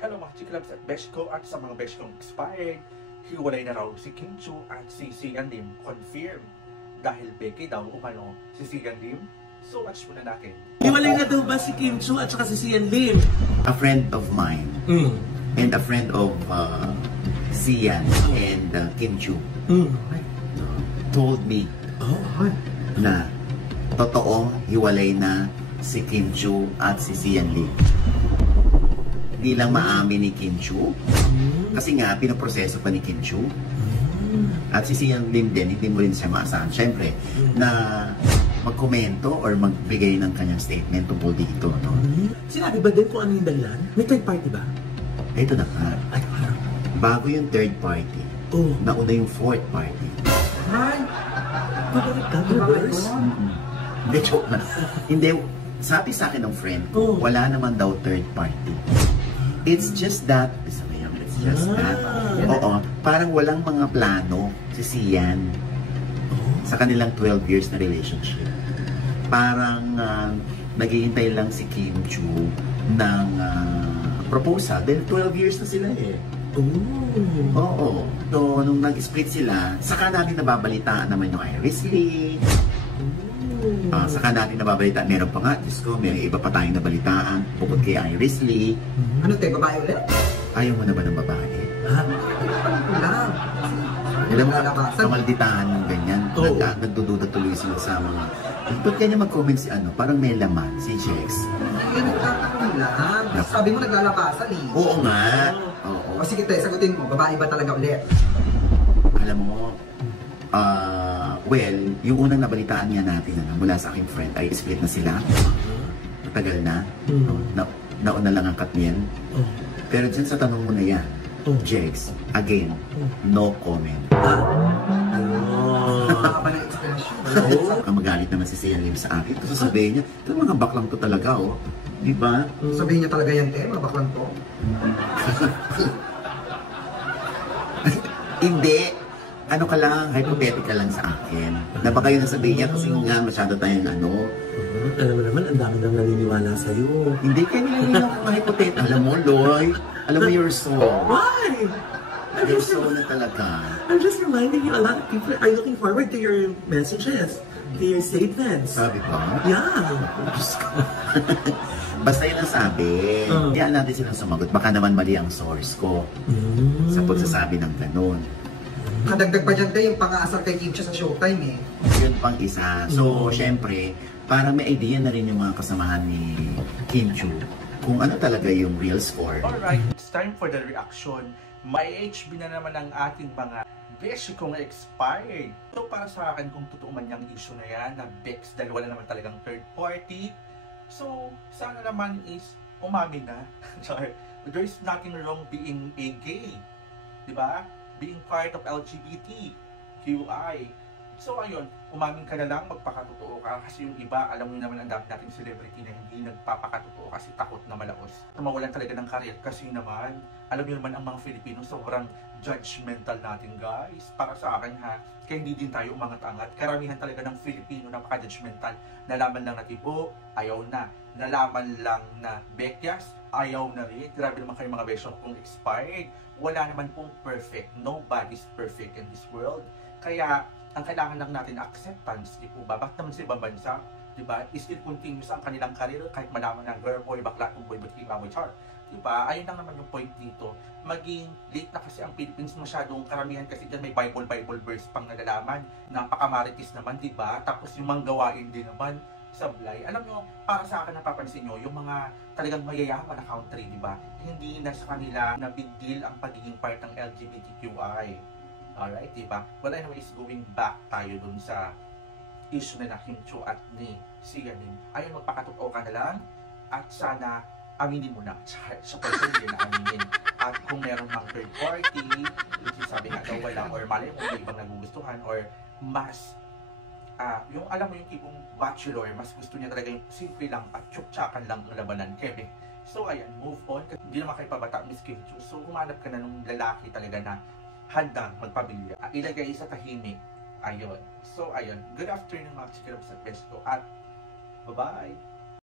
Hello mga chiklabs at Beshko at sa mga Beshkong expired, hiwalay na raw si Kim Chu at si Sian Lim. Confirm. Dahil Becky daw umano si Sian Lim. So watch muna natin. Hiwalay na daw ba si Kim Chu at saka si Sian Lim? A friend of mine and a friend of Sian and Kim Chu told me na totoo hiwalay na si Kim Chu at si Sian Lim. Di lang maamin ni Kim Chu kasi nga pinoproseso pa ni Kim Chu at si Sian Lim din, hindi mo rin siya maasahan syempre na magkomento or magbigay ng kanyang statement tungkol dito, no? Sinabi ba din kung ano yung dahilan? May third party ba? Ito na ka. Bago yung third party, nauna yung fourth party. Ay! Babalik ka? Reverse? Hindi, joke na. Hindi, sabi sa akin ng friend ko, wala naman daw third party. It's just that, it's just that. Oo, parang walang mga plano si Sian sa kanilang 12 years na relationship. Parang naghihintay lang si Kim Chu ng proposal. Dahil 12 years na sila eh. Oo. So, nung nag-split sila, saka natin nababalitaan naman yung Iris Lee. Saka natin nababalitaan. Meron pa nga, Diyos ko, may iba pa tayong nabalitaan bukod kay Iris Lee. Ano tayo, babae ulit? Ayaw mo na ba ng babae? Ha? Alam mo, kamalditahan ng ganyan. Nagdududa tuloy sila sa mga... Ba't kanya mag-comment si ano? Parang may laman, si Jex. Hindi, nagtatanong lang. Sabi mo naglalabasan eh. Oo nga. Oo. O sige tayo, sagutin mo, babae ba talaga ulit? Alam mo, well, yung unang nabalitaan niya natin mula sa aking friend ay split na sila. Matagal na. Nauna lang ang Katniel. Pero dyan sa tanong mo na yan, Jex, again, no comment. Magalit naman si Sian Lim sa akin. Kasi sabihin niya, ito mga baklang to talaga, oh. Di ba? Sabihin niya talaga yan, mga baklang to? Hindi. Ano ka lang, hypothetical lang sa akin. Na baka yun nasabihin niya kasi nga masyado tayong ano. Alam mo naman, ang dami nang naniniwala sa'yo. Hindi kayo nililinaw kung hypothetical. Alam mo, Loy, alam mo your soul. Why? Your soul na talaga. I'm just reminding you, a lot of people are looking forward to your messages, to your statements. Sabi ba? Yeah. Basta yun ang sabi. Kaya natin silang sumagot. Baka naman mali ang source ko sa pagsasabi ng ganun. Kadagdag pa dyan tayo yung pang-aasar kay Kim Chu sa Showtime eh. Yun pang isa. So, syempre, para may idea na rin yung mga kasamahan ni Kim Chu kung ano talaga yung real score. Alright, it's time for the reaction. May HB na naman ang ating mga beshi kung expired. So, para sa akin, kung totoo man yung issue na yan, na Bex, dahil wala naman talagang third party. So, sana naman is umamin na. There is nothing wrong being a gay. Diba? Being part of LGBTQI. So ayun, umamin ka na lang, magpakatotoo ka kasi yung iba, alam mo naman ang dami nating celebrity na hindi nagpapakatotoo kasi takot na malaos. Mawalan talaga ng career kasi naman, alam niyo naman ang mga Filipino sobrang judgmental natin guys. Para sa akin ha, kaya hindi din tayo umangat-angat. Karamihan talaga ng Filipino napaka-judgmental. Nalaman lang na tipo, ayaw na. Nalaman lang na bekyas, ayaw na rin. Grabe naman kayo mga besyo kung expired. Wala naman pong perfect. Nobody's perfect in this world. Kaya, ang kailangan lang natin acceptance, di po ba? Bakit naman sa ibang bansa, di ba? Still continuous ang kanilang career kahit malaman ng girl boy, bakla, boy, ba't baboy, char. Di ba? Ayun lang naman yung point dito. Maging late na kasi ang Philippines masyadong karamihan kasi dyan may Bible verse pang nalalaman. Napakamaritis naman, di ba? Tapos yung mga gawain din naman, sablay. Alam nyo, para sa akin napapansin nyo, yung mga talagang mayayaman na country, di ba? Hindi na sa kanila na big deal ang pagiging part ng LGBTQI. Alright, di ba? Well, anyways, going back tayo dun sa issue na Kim Chu at ni Sian Lim. Ayun, magpakatotoo ka na lang at sana aminin mo na. Sa person din na aminin. At kung meron mang third party, which is sabi nga daw wala, or malay mo may ibang nagugustuhan, or mas yung alam mo yung tipong bachelor, mas gusto niya talaga yung simple lang at tsuktsakan lang ang labanan. Kebe. So ayan, move on. Hindi naman kayo pabata, Miss Kim Chu. So humanap ka na nung lalaki talaga na handang magpamilya. Ilagay sa tahimik. Ayun. So ayun. Good afternoon mga chikirabs at best ko. At bye-bye!